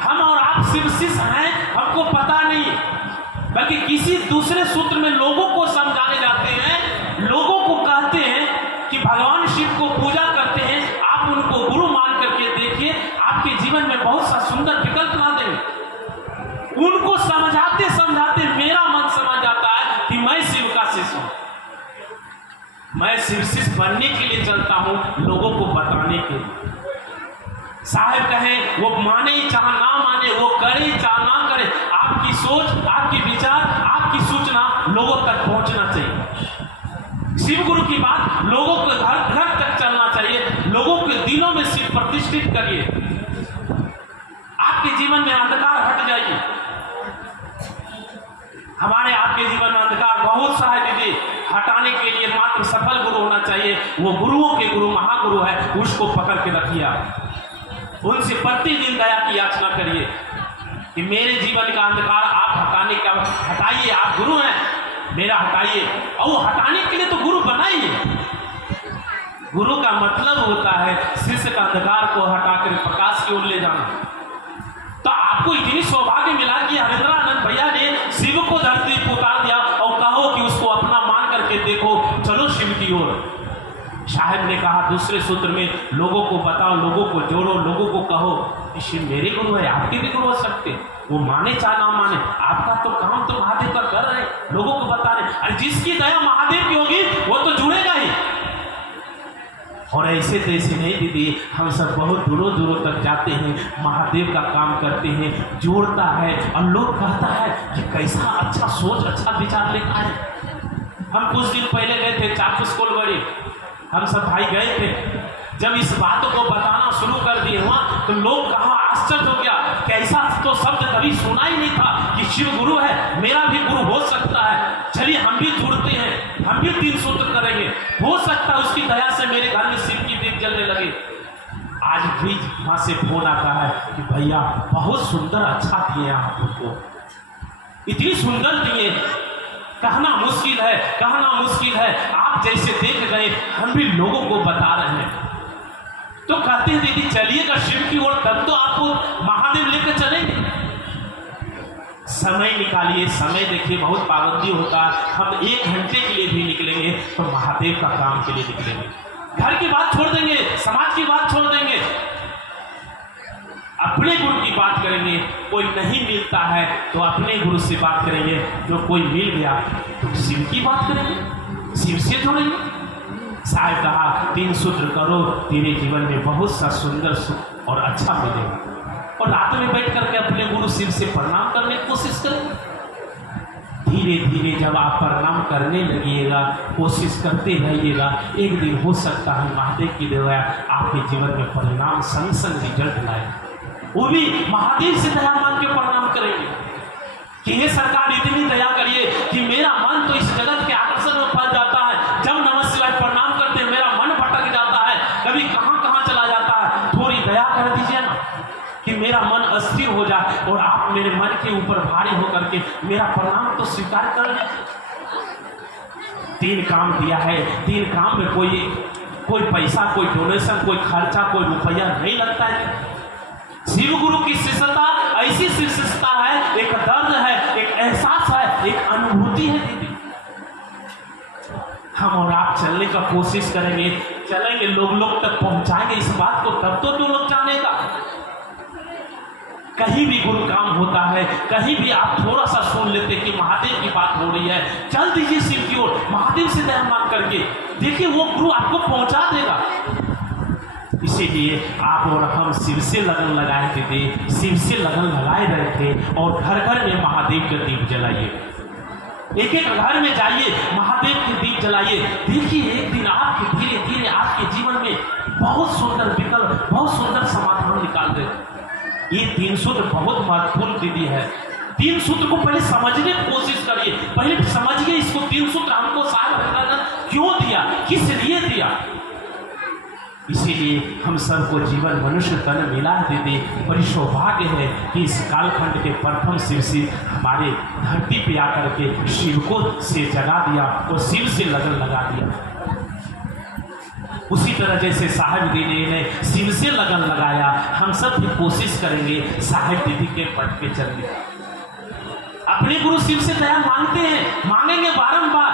हम और आप शिव शिष्य हैं, हमको पता नहीं, बल्कि किसी दूसरे सूत्र में लोगों को समझाने जाते हैं, लोगों को कहते हैं कि भगवान शिव को पूजा करते हैं, आप उनको गुरु मान करके देखिए, आपके जीवन में बहुत सा सुंदर विकल्प ला देंगे। उनको समझाते समझाते मेरा मन समझ जाता है कि मैं शिव का शिष्य हूं, मैं शिव शिष्य बनने के लिए चलता हूं, लोगों को बताने के लिए। साहब कहें वो माने चाहे ना माने, वो करे चाहे ना करे, आपकी सोच, आपके विचार, आपकी सूचना लोगों तक पहुंचना चाहिए। शिव गुरु की बात लोगों के घर घर तक चलना चाहिए, लोगों के दिलों में शिव प्रतिष्ठित करिए, आपके जीवन में अंधकार हट जाएगी। हमारे आपके जीवन में अंधकार बहुत सा है दीदी, हटाने के लिए मात्र सफल गुरु होना चाहिए, वो गुरुओं के गुरु महागुरु है, उसको पकड़ के रखिए। उनसे प्रतिदिन दया की याचना करिए कि मेरे जीवन का अंधकार आप हटाने का हटाइए, आप गुरु हैं, मेरा हटाइए। और वो हटाने के लिए तो गुरु बनाइए। गुरु का मतलब होता है शिष्य का अंधकार को हटाकर प्रकाश की ओर ले जाना। तो आपको इतनी सौभाग्य मिला कि हरिंद्रानंद भैया ने शिव को धरती पर उतार दिया और कहो कि उसको अपना मान करके देखो, चलो शिव की ओर। साहब ने कहा दूसरे सूत्र में, लोगों को बताओ, लोगों को जोड़ो, लोगों को कहो कि शिव मेरे गुरु है, आपके भी गुरु हो सकते, वो माने चाहे ना माने, आपका तो काम तो महादेव का कर रहे, लोगों को बता रहे। अरे जिसकी दया महादेव की होगी वो तो जुड़ेगा ही। और ऐसे तैसे नहीं दीदी, हम सब बहुत दूरों दूरों तक जाते हैं, महादेव का काम करते हैं, जोड़ता है, और लोग कहता है कि कैसा अच्छा सोच, अच्छा विचार लेकर आए। हम कुछ दिन पहले गए थे चाकू कोलवरी, हम सब भाई गए थे। जब इस बातों को बताना शुरू कर दिए वहां, तो लोग कहा आश्चर्य हो गया कि ऐसा तो शब्द कभी सुना ही नहीं था कि शिव गुरु है, मेरा भी गुरु हो सकता है, चलिए हम भी जुड़ते हैं, हम भी 3 सूत्र करेंगे, हो सकता है उसकी दया से मेरे घर में शिव की दीप जलने लगे। आज भी वहां से फोन आता है कि भैया बहुत सुंदर, अच्छा दिए आप हमको, इतनी सुंदर दिए, कहना मुश्किल है, कहना मुश्किल है, आप जैसे देख गए हम भी लोगों को बता रहे हैं। तो कहते हैं दीदी चलिएगा शिव की ओर, तब तो आपको महादेव लेकर चलेंगे। समय निकालिए, समय देखिए बहुत पाबंदी होता है, हम 1 घंटे के लिए भी निकलेंगे तो महादेव का काम के लिए निकलेंगे। घर की बात छोड़ देंगे, समाज की बात छोड़ देंगे, अपने गुरु की बात करेंगे। कोई नहीं मिलता है तो अपने गुरु से बात करेंगे, जो कोई मिल गया तो शिव की बात करेंगे, शिव से जोड़ेंगे। साहब कहा 3 सूत्र करो, तेरे जीवन में बहुत सा सुंदर सुख और अच्छा मिलेगा। और रात में बैठ करके अपने गुरु शिव से प्रणाम करने की कोशिश करें। धीरे धीरे जब आप प्रणाम करने लगिएगा, कोशिश करते रहिएगा, एक दिन हो सकता है महादेव की दया आपके जीवन में परिणाम संग संग रिजल्ट लाए। वो भी महादेव से दया मान के प्रणाम करेंगे कि हे सरकार इतनी दया करिए कि मेरा मन तो इस जगत के आकर्षण में फंस जाता है, जब नमः शिवाय प्रणाम करते हैं मेरा मन भटक जाता है, कभी कहां कहां चला जाता है, थोड़ी दया कर दीजिए ना कि मेरा मन अस्थिर हो जाए और आप मेरे मन के ऊपर भारी होकर के मेरा प्रणाम तो स्वीकार कर लें। 3 काम दिया है, 3 काम में कोई पैसा, कोई डोनेशन, कोई खर्चा, कोई रुपया नहीं लगता है। शिव गुरु की शिष्यता ऐसी शिष्यता है, एक दर्द है, एक एहसास है, एक अनुभूति है दीदी। हम और आप चलने का कोशिश करेंगे, चलेंगे, लोग तक पहुंचाएंगे इस बात को, तब तो लोग जानेगा। कहीं भी गुरु काम होता है, कहीं भी आप थोड़ा सा सुन लेते कि महादेव की बात हो रही है, चल दीजिए शिव की ओर, महादेव से दया मान करके देखिए, वो गुरु आपको पहुंचा देगा। इसीलिए आप और हम शिव से लगन लगाए थे, शिव से लगन लगाए रहे थे, और घर घर में महादेव के दीप जलाइए, एक एक घर में जाइए, महादेव के दीप जलाइए। देखिए एक दिन आपके धीरे धीरे आपके जीवन में बहुत सुंदर विकल्प, बहुत सुंदर समाधान निकाल दे। ये 3 सूत्र बहुत महत्वपूर्ण दीदी है। 3 सूत्र को पहले समझने की कोशिश करिए, पहले समझिए इसको। 3 सूत्र हमको साहब क्यों दिया, किस लिए दिया। इसीलिए हम सबको जीवन मनुष्य तन मिला है दीदी। बड़ी सौभाग्य है कि इस कालखंड के प्रथम शिव हमारे धरती पे आकर के शिव को से जगा दिया और शिव से लगन लगा दिया। उसी तरह जैसे साहिब दीदी ने शिव से लगन लगाया, हम सब भी कोशिश करेंगे साहिब दीदी के पट पे चलने। अपने गुरु शिव से दया मांगते हैं, मांगेंगे बारंबार,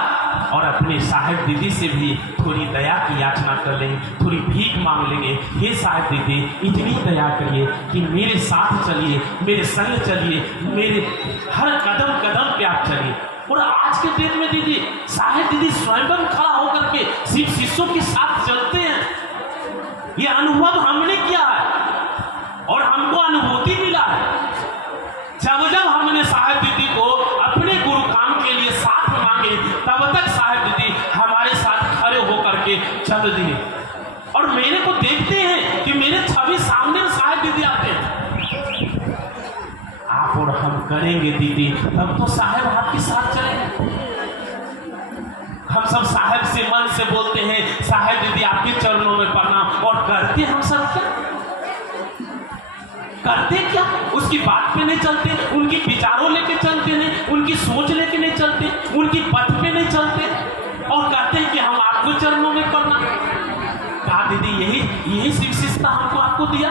और अपने साहिब दीदी से भी थोड़ी दया की याचना कर लेंगे, थोड़ी भीख मांग लेंगे। हे साहिब दीदी, इतनी दया करिए कि मेरे साथ चलिए, मेरे संग चलिए, मेरे हर कदम कदम पे आप चलिए। और आज के डेट में दीदी, साहिब दीदी स्वयं खड़ा होकर के शिव शिष्यों के साथ चलते हैं। ये अनुभव हमने किया है और हमको अनुभूति मिला है। जब जब हमने साहिब दीदी को अपने गुरु काम के लिए साथ मांगे, तब तक साहिब दीदी हमारे साथ खड़े होकर के चल दिए। और मेरे को देखते हैं कि मेरे छवि सामने में साहिब दीदी आते हैं। आप और हम करेंगे दीदी, तब तो साहिब आपके साथ चलेंगे। हम सब साहिब से मन से बोलते हैं, साहिब दीदी आपके चरणों में प्रणाम, और करते हम सब क्या? करते क्या? उसकी बात पे नहीं चलते, उनकी विचारों लेके चलते नहीं, उनकी सोच लेके नहीं चलते, उनकी पथ पे नहीं चलते, और कहते हैं कि हम आपको चरणों में प्रणाम। कहा दीदी, यही शिव शिष्यता हमको आपको दिया।